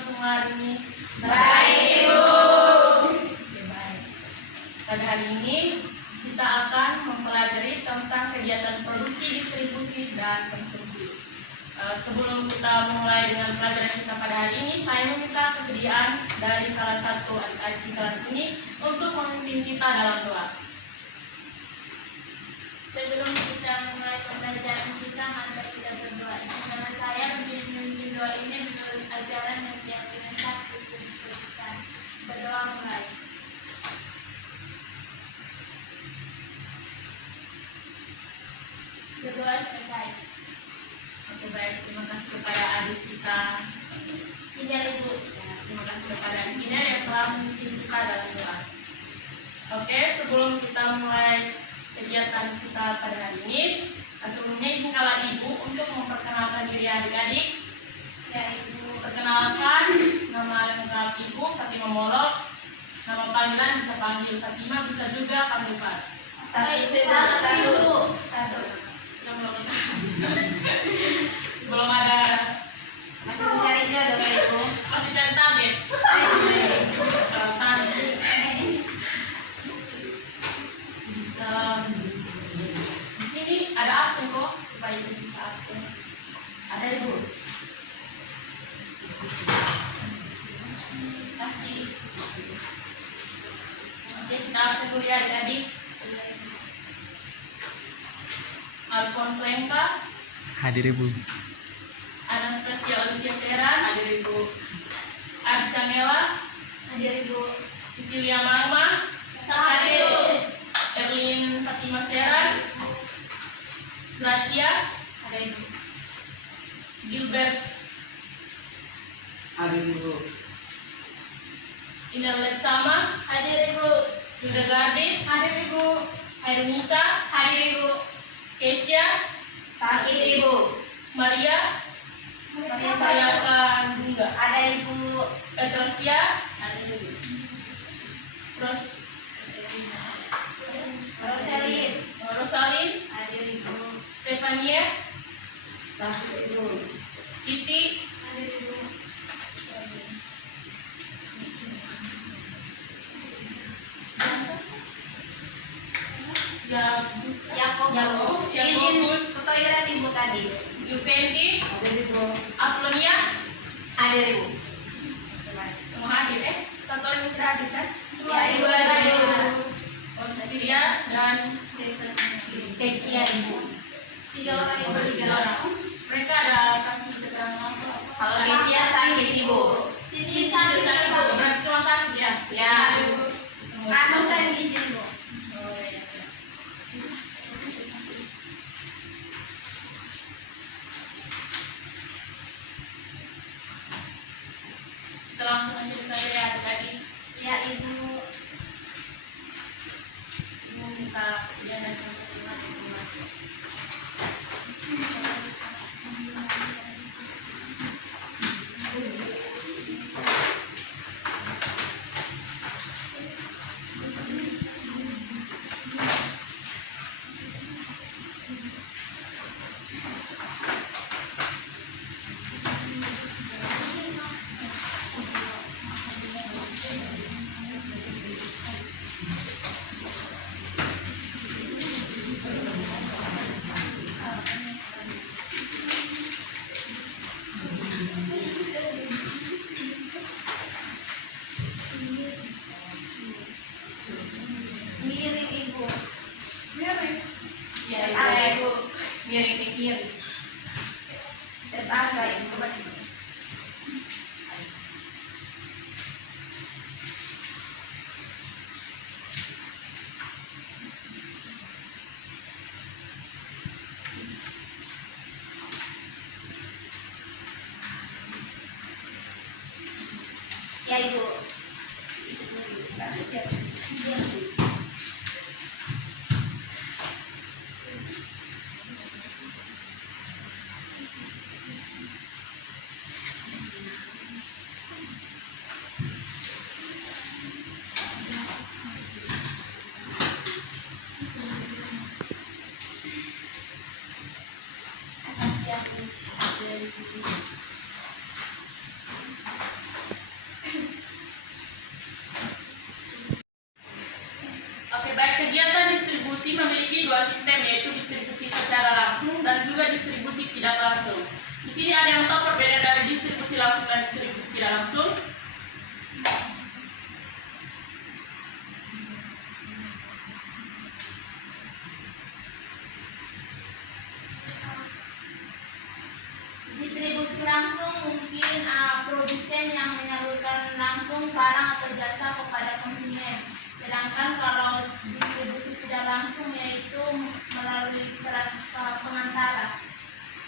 semua hari ini? Baik, Ibu. Oke, baik. Pada hari ini kita akan mempelajari tentang kegiatan produksi, distribusi, dan konsumsi. Sebelum kita mulai dengan pelajaran kita pada hari ini, saya meminta kesediaan dari salah satu adik-adik di kelas ini untuk memimpin kita dalam doa. Sebelum kita memulai pembelajaran kita, mari kita berdoa. Bersama saya memimpin doa ini menurut ajaran dan keyakinan Kristus Protestan. Berdoa mulai. Berdoa selesai. Oke, baik. Terima kasih kepada adik kita. Tidak, Ibu. Terima kasih kepada Ina yang telah memimpin kita dalam doa. Oke, sebelum kita mulai kegiatan kita pada hari ini, sebelumnya izinkanlah Ibu untuk memperkenalkan diri adik-adik. Ya, Ibu. Perkenalkan, nama lengkap Ibu Fatima Molof. Nama panggilan bisa panggil Fatima, bisa juga panggil Pak. Status. Belum ada. Masih mencari jodoh, Ibu. Masih cari tablet. Di sini ada absen kok, supaya Ibu bisa absen. Ada Ibu. Kasih. Oke, kita absen dulu ya adik-adik. Alphonse Lengka. Hadir Ibu. Anastasia Olivia Seran. Hadir Ibu. Arca Mela. Hadir, Ibu. Cecilia Mama. Hadir. Erlin Fatima Seran. Gracia. Ada, Ibu. Gilbert. Hadir Ibu. Indah Letsama. Hadir, Ibu. Hilda Gladys. Hadir Ibu. Hairunisa. Hadir Ibu. Keisha. Sakit, Ibu. Maria. Saya akan juga. Ada, Ibu. Patricia. Ada, Ibu. Rosalin. Hadir, Ibu. Stefania. Sakit, Ibu. Siti. Hadir, Ibu. Yakobus. Izin ke toilet, Ibu tadi. Juventi. Hadir, Ibu. Aplonia. Hadir, Ibu. Semua hadir satu orang yang tidak hadir kan? Ya, Ibu. Oh, Cecilia dan Kecia, Ibu. 3 orang, Ibu. 3 orang. Mereka ada kasih keterangan apa? Kalau Kecia sakit, Ibu. Cici sakit, Ibu. Berarti semua sakit ya? Ya. Semua. Anu saya izin, Ibu. Oh, ya, siap. Kita langsung aja saja ya tadi. Ya, Ibu. Ibu minta kesediaan dari salah satu iman yang benar. Mirip, Ibu. Ya, Ada, Ibu. Ibu. Miring ke kiri. Tetangga, Ibu. Ya, Ibu. langsung dan distribusi tidak langsung. Distribusi langsung mungkin produsen yang menyalurkan langsung barang atau jasa kepada konsumen. Sedangkan kalau distribusi tidak langsung yaitu melalui pengantara.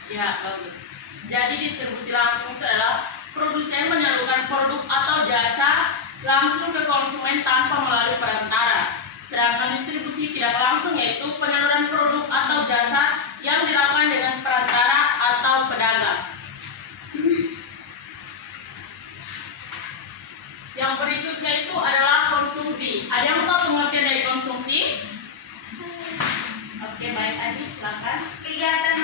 Ya, bagus. Jadi distribusi langsung itu adalah produsen menyalurkan produk atau jasa langsung ke konsumen tanpa melalui perantara. Sedangkan distribusi tidak langsung yaitu penyaluran produk atau jasa yang dilakukan dengan perantara atau pedagang. Yang berikutnya itu adalah konsumsi. Ada yang tahu pengertian dari konsumsi? Oke, baik Adi, silakan. Kegiatan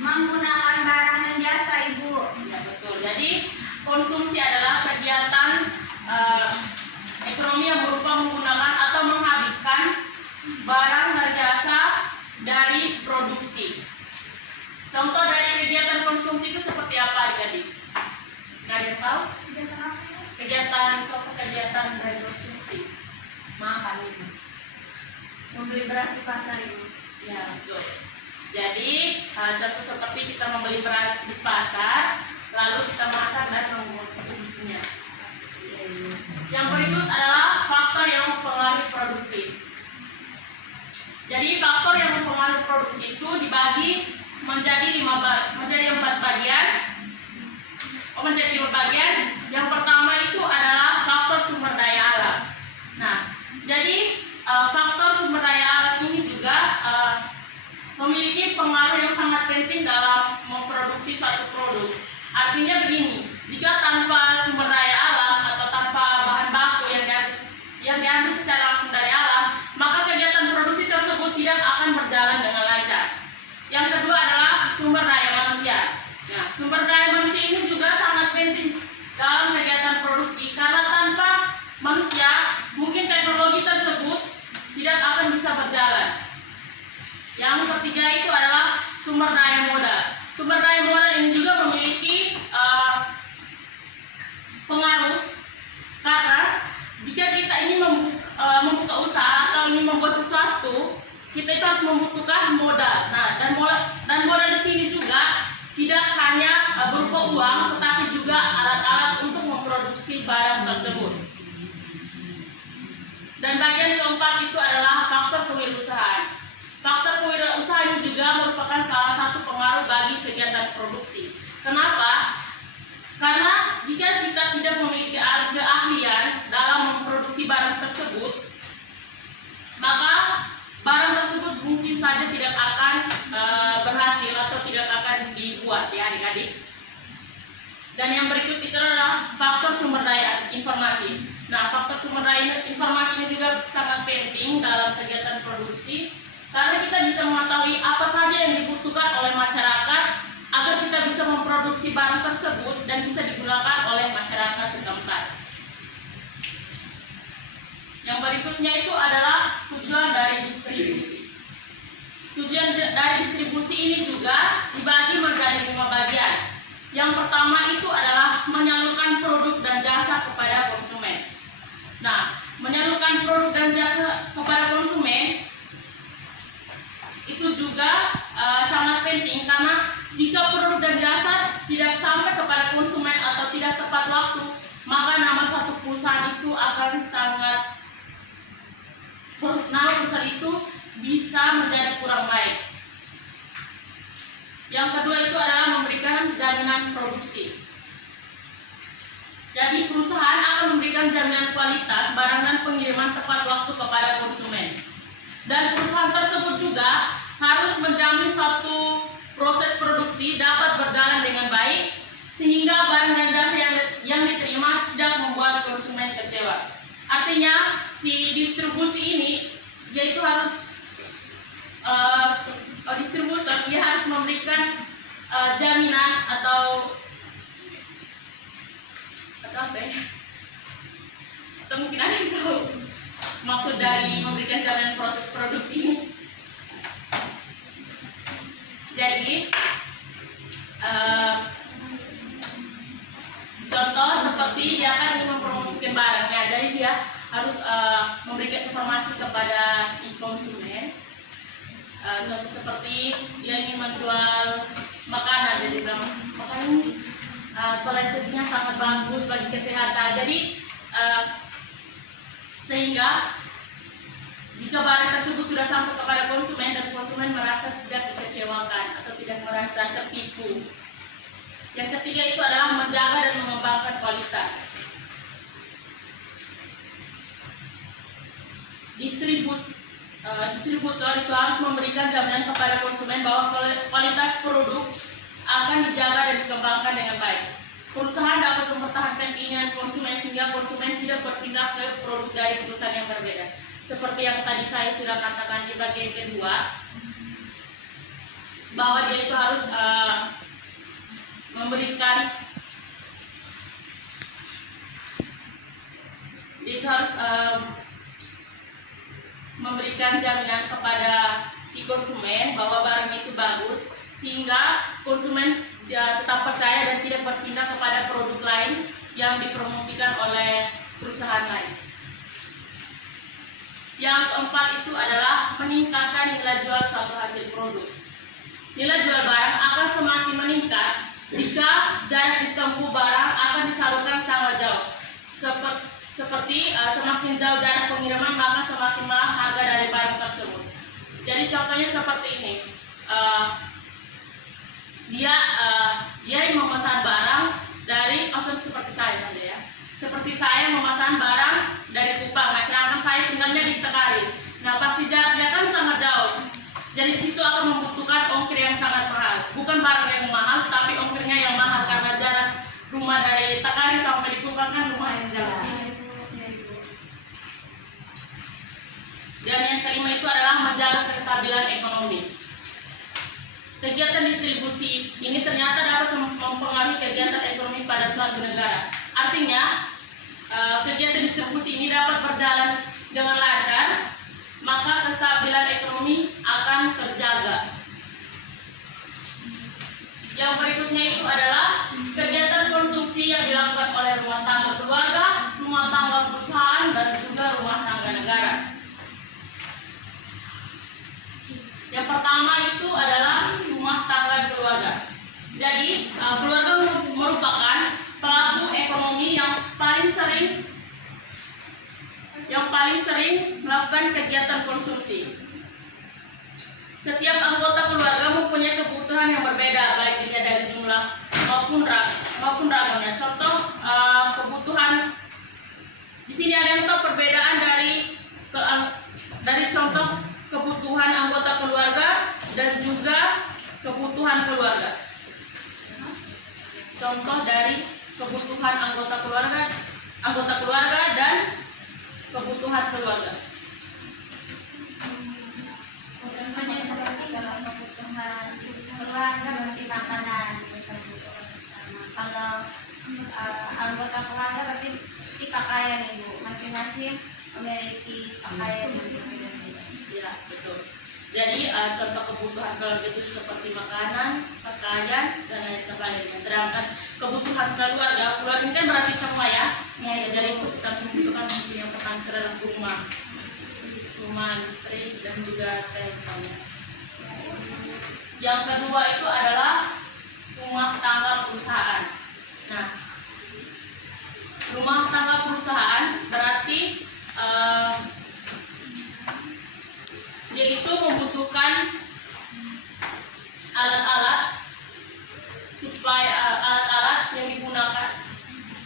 menggunakan barang dan jasa, Ibu. Ya, betul. Jadi konsumsi adalah kegiatan ekonomi yang berupa menggunakan atau menghabiskan barang dan jasa dari produksi. Contoh dari kegiatan konsumsi itu seperti apa, adik-adik? Nggak ada yang tahu? Kegiatan dari konsumsi. Makan itu. Membeli beras di pasar ini. Ya, betul. Jadi contoh seperti kita membeli beras di pasar, lalu kita masak dan mengkonsumsinya. Yang berikut adalah faktor yang mempengaruhi produksi. Jadi faktor yang mempengaruhi produksi itu dibagi menjadi 4 bagian. Menjadi 5 bagian. Yang pertama itu adalah faktor sumber daya alam. Nah, jadi faktor sumber daya alam ini juga memiliki pengaruh yang sangat penting dalam memproduksi suatu produk. Artinya begini, jika tanpa sumber daya alam atau tanpa bahan baku yang diambil secara langsung dari alam, maka kegiatan produksi tersebut tidak akan berjalan dengan lancar. Yang kedua adalah sumber daya manusia. Nah, sumber daya manusia ini juga sangat penting dalam kegiatan produksi karena tanpa manusia mungkin teknologi tersebut tidak akan bisa berjalan. Yang ketiga itu adalah sumber daya modal. Sumber daya modal ini juga memiliki pengaruh karena jika kita ingin membuka usaha atau ingin membuat sesuatu, kita itu harus membutuhkan modal. Nah, dan modal di sini juga tidak hanya berupa uang, tetapi juga alat-alat untuk memproduksi barang tersebut. Dan bagian keempat itu adalah faktor kewirausahaan. Faktor kewirausahaan ini juga merupakan salah satu pengaruh bagi kegiatan produksi. Kenapa? Karena jika kita tidak memiliki keahlian dalam memproduksi barang tersebut, maka barang tersebut mungkin saja tidak akan berhasil atau tidak akan dibuat, ya adik-adik. Dan yang berikut itu adalah faktor sumber daya informasi. Nah, faktor sumber daya informasi ini juga sangat penting dalam kegiatan produksi karena kita bisa mengetahui apa saja yang dibutuhkan oleh masyarakat agar kita bisa memproduksi barang tersebut dan bisa digunakan oleh masyarakat setempat. Yang berikutnya itu adalah tujuan dari distribusi. Tujuan dari distribusi ini juga dibagi menjadi 5 bagian. Yang pertama itu adalah menyalurkan produk dan jasa kepada konsumen. Nah, menyalurkan produk dan jasa kepada konsumen itu juga sangat penting karena jika produk dan jasa tidak sampai kepada konsumen atau tidak tepat waktu, maka nama suatu perusahaan itu akan nama perusahaan itu bisa menjadi kurang baik. Yang kedua itu adalah memberikan jaminan produksi. Jadi perusahaan akan memberikan jaminan kualitas barang dan pengiriman tepat waktu kepada konsumen. Dan perusahaan tersebut juga harus menjamin suatu proses produksi dapat berjalan dengan baik sehingga barang dan jasa yang diterima tidak membuat konsumen kecewa. Artinya si distribusi ini dia itu harus distributor dia harus memberikan jaminan atau apa ya? Atau mungkin ada yang tahu maksud dari memberikan jaminan proses produksi ini. Jadi seperti dia kan ingin mempromosikan barangnya, jadi dia harus memberikan informasi kepada si konsumen. Contoh seperti dia ingin menjual makanan, jadi bilang makanan ini kualitasnya sangat bagus bagi kesehatan. Jadi sehingga jika barang tersebut sudah sampai kepada konsumen dan konsumen merasa tidak dikecewakan atau tidak merasa tertipu. Yang ketiga itu adalah menjaga dan mengembangkan kualitas. Distributor itu harus memberikan jaminan kepada konsumen bahwa kualitas produk akan dijaga dan dikembangkan dengan baik. Perusahaan dapat mempertahankan keinginan konsumen sehingga konsumen tidak berpindah ke produk dari perusahaan yang berbeda. Seperti yang tadi saya sudah katakan di bagian kedua, bahwa dia itu harus memberikan jaminan kepada si konsumen bahwa barangnya itu bagus, sehingga konsumen tetap percaya dan tidak berpindah kepada produk lain yang dipromosikan oleh perusahaan lain. Yang keempat itu adalah meningkatkan nilai jual suatu hasil produk. Nilai jual barang akan semakin meningkat jika jarak ditempuh barang akan disalurkan sangat jauh. Seperti semakin jauh jarak pengiriman, maka semakin mahal harga dari barang tersebut. Jadi contohnya seperti ini, dia yang memesan barang dari seperti saya saja ya. Seperti saya memesan barang dari Kupang, sedangkan saya tinggalnya di Tekari. Nah, pasti jaraknya kan sangat jauh. Jadi di situ akan membutuhkan ongkir yang sangat mahal. Bukan barang yang mahal, tapi ongkirnya yang mahal karena jarak rumah dari Tekari sampai di Kupang kan lumayan jauh sih. Dan yang kelima itu adalah menjaga kestabilan ekonomi. Kegiatan distribusi ini ternyata dapat mempengaruhi kegiatan ekonomi pada suatu negara. Artinya, kegiatan distribusi ini dapat berjalan dengan lancar, maka kestabilan ekonomi akan terjaga. Yang berikutnya itu adalah kegiatan konsumsi yang dilakukan oleh rumah tangga keluarga, rumah tangga perusahaan, dan juga rumah tangga negara. Yang pertama itu adalah rumah tangga keluarga. Jadi keluarga merupakan pelaku ekonomi yang paling sering melakukan kegiatan konsumsi. Setiap anggota keluarga mempunyai kebutuhan yang berbeda, baik dilihat dari jumlah maupun ragamnya. Contoh kebutuhan di sini ada yang tahu perbedaan dari contoh kebutuhan anggota keluarga dan juga kebutuhan keluarga. Contoh dari kebutuhan anggota keluarga dan kebutuhan keluarga. Contohnya seperti kalau kebutuhan keluarga pasti makanan, kebutuhan bersama. Kalau anggota keluarga berarti di pakaian ibu, masing-masing memiliki pakaian yang berbeda-beda. Ya, betul. Jadi contoh kebutuhan keluarga itu seperti makanan, pakaian, dan lain sebagainya. Sedangkan kebutuhan keluarga ini kan berarti semua ya. Jadi itu kita membutuhkan mungkin yang pertama adalah rumah, listrik, dan juga telepon. Yang kedua itu adalah rumah tangga perusahaan. Nah, rumah tangga perusahaan berarti dia itu membutuhkan alat-alat yang digunakan,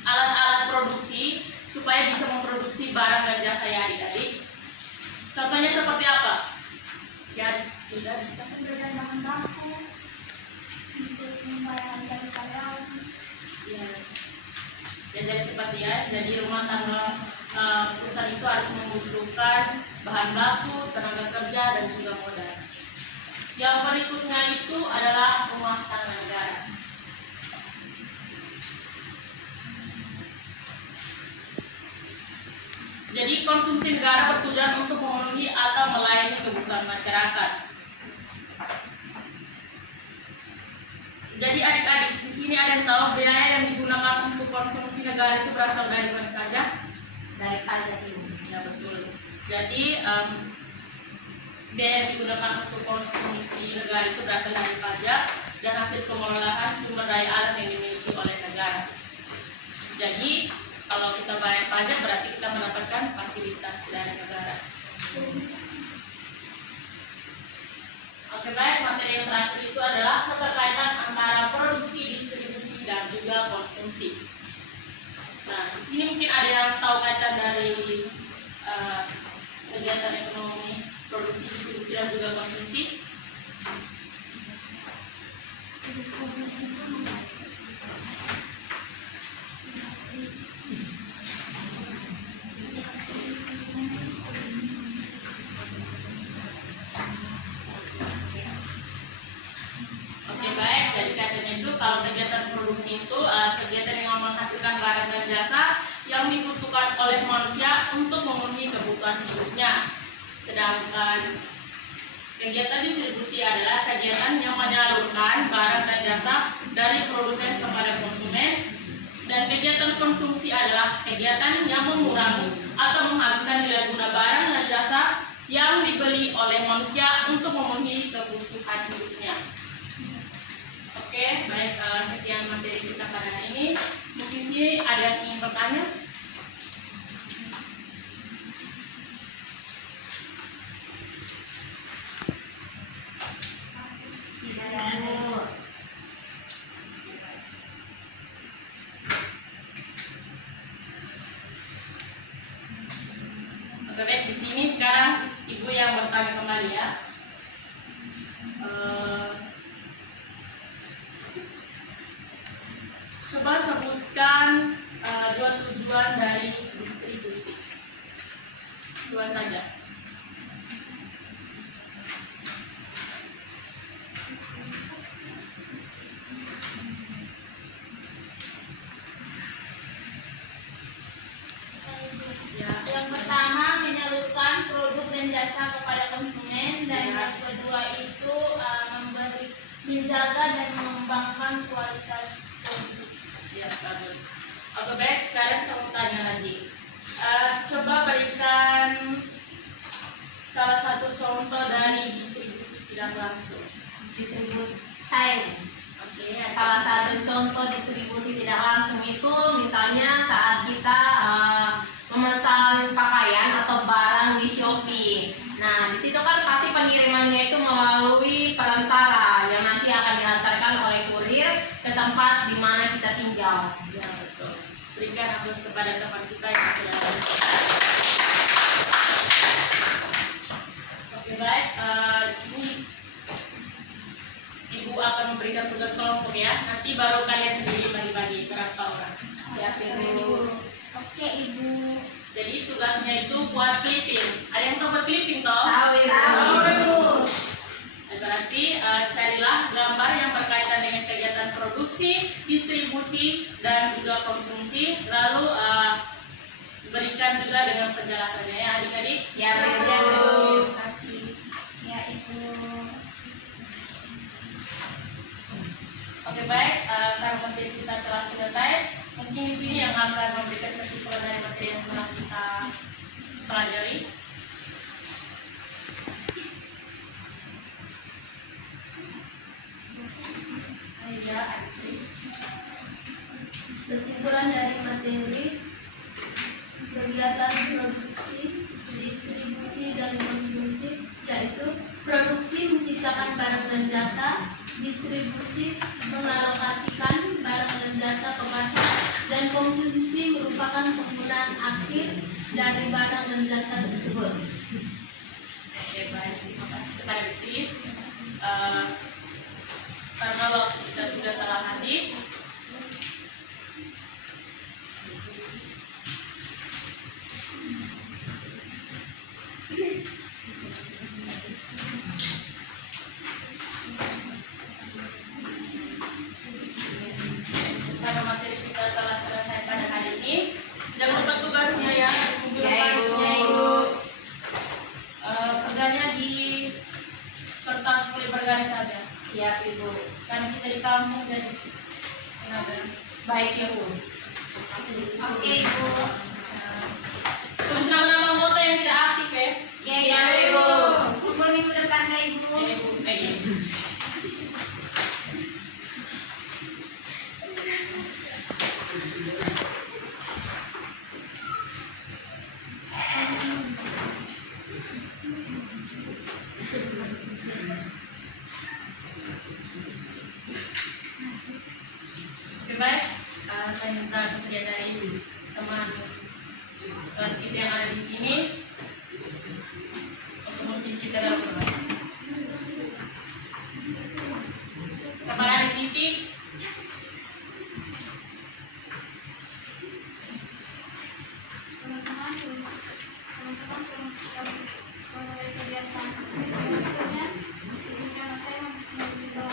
alat-alat produksi supaya bisa memproduksi barang dan jasa ya adik-adik. Contohnya seperti apa? Ya, sudah bisa Sudah bahan baku untuk membayar dari karyawan. ya. Jadi seperti ya, jadi rumah tangga perusahaan itu harus membutuhkan bahan baku, tenaga kerja, dan juga modal. Yang berikutnya itu adalah rumah tangga negara. Jadi konsumsi negara bertujuan untuk memenuhi atau melayani kebutuhan masyarakat. Jadi adik-adik di sini ada yang tahu biaya yang digunakan untuk konsumsi negara itu berasal dari mana saja? Dari pajak Ibu. Ya betul. Jadi biaya yang digunakan untuk konsumsi negara itu berasal dari pajak dan hasil pengelolaan sumber daya alam yang dimiliki oleh negara. Jadi kalau kita bayar pajak berarti kita mendapatkan fasilitas dari negara. Oke baik, materi yang terakhir itu adalah keterkaitan antara produksi, distribusi, dan juga konsumsi. Nah, di sini mungkin ada yang tahu kaitan dari kegiatan ekonomi, produksi, distribusi, dan juga konsumsi. Oke baik, jadi katanya itu kalau kegiatan produksi itu kegiatan yang menghasilkan barang dan jasa yang dibutuhkan oleh manusia untuk memenuhi kebutuhan hidupnya. Sedangkan kegiatan distribusi adalah kegiatan yang menyalurkan barang dan jasa dari produsen kepada konsumen. Dan kegiatan konsumsi adalah kegiatan yang mengurangi atau menghabiskan nilai guna barang dan jasa yang dibeli oleh manusia untuk memenuhi kebutuhan hidupnya. Oke, baik, sekian materi kita pada hari ini. Mungkin sih ada yang ingin bertanya? Tidak ada. Oke, baik, di sini sekarang Ibu yang bertanya kembali ya. Coba sebutkan dua tujuan dari distribusi. Dua saja. Ya. Yang pertama menyalurkan produk dan jasa kepada konsumen, dan yang kedua itu menjaga dan mengembangkan kualitas produk. Ya, bagus. Oke, baik, sekarang saya mau tanya lagi. Coba berikan salah satu contoh dari distribusi tidak langsung. Distribusi saya. Oke, Salah satu contoh distribusi tidak langsung itu misalnya saat kita memesan pakaian atau barang di Shopee. Nah, di situ kan pasti pengirimannya itu melalui perantara yang nanti akan diantarkan oleh kurir ke tempat di mana kita tinggal. Ya, betul. Berikan aplaus kepada teman kita yang sudah ada. Oke, baik. Di sini Ibu akan memberikan tugas kelompok ya. Nanti baru kalian sendiri bagi-bagi berapa orang. Siapin dulu. Oke, Ibu. Jadi tugasnya itu buat clipping. Ada yang tahu buat clipping toh? Tahu, Ibu. Berarti carilah gambar yang berkaitan dengan kegiatan produksi, distribusi, dan juga konsumsi. Lalu berikan juga dengan penjelasannya ya adik-adik. Siap, Ibu. Terima kasih. Ya, Ibu. Oke baik, karena materi kita telah selesai, mungkin di sini yang akan memberikan kesimpulan dari materi yang telah kita pelajari. Ya, adik. Kesimpulan dari materi kegiatan produksi, distribusi, dan konsumsi yaitu produksi menciptakan barang dan jasa, distribusi mengalokasikan barang dan jasa ke pasar, dan konsumsi merupakan penggunaan akhir dari barang dan jasa tersebut. Oke baik, terima kasih kepada Beatrice. Karena waktu kita sudah telah habis, karena materi kita telah selesai pada hari ini, jangan lupa tugasnya ya. Ya, Ibu. Kerjanya di kertas kulit bergaris saja. Siap, Ibu. Karena kita di kampung jadi tenaga. Baik, Ibu. Oke, Ibu. Tulis nama anggota yang tidak aktif ya. Ya, Ibu. Kumpul minggu depan ya, Ibu. Ibu, gitu. Oke, baik. Saya minta kesediaan dari teman kelas kita yang ada di sini untuk memimpin kita dalam doa. Kepada Adik Siti, Mulai kegiatan berikutnya, izinkan saya memberitahu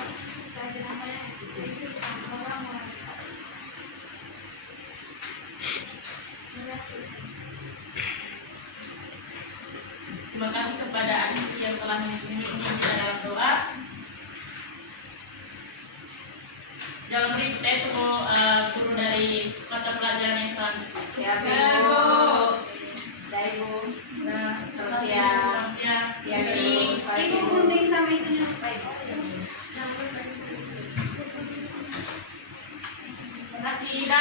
sarjana saya yaitu bahwa mulai. terima kasih kepada Adik Siti yang telah memimpin kita dalam doa. Dalam berikut itu guru dari mata pelajaran yang selanjutnya. Siap, Ibu. Dah, Ibu. Nah, Selamat siang. selamat siang. Siang, Isi. Ibu. Baik, Ibu Ibu. gunting sama itunya. Baik. Terima kasih, Ida.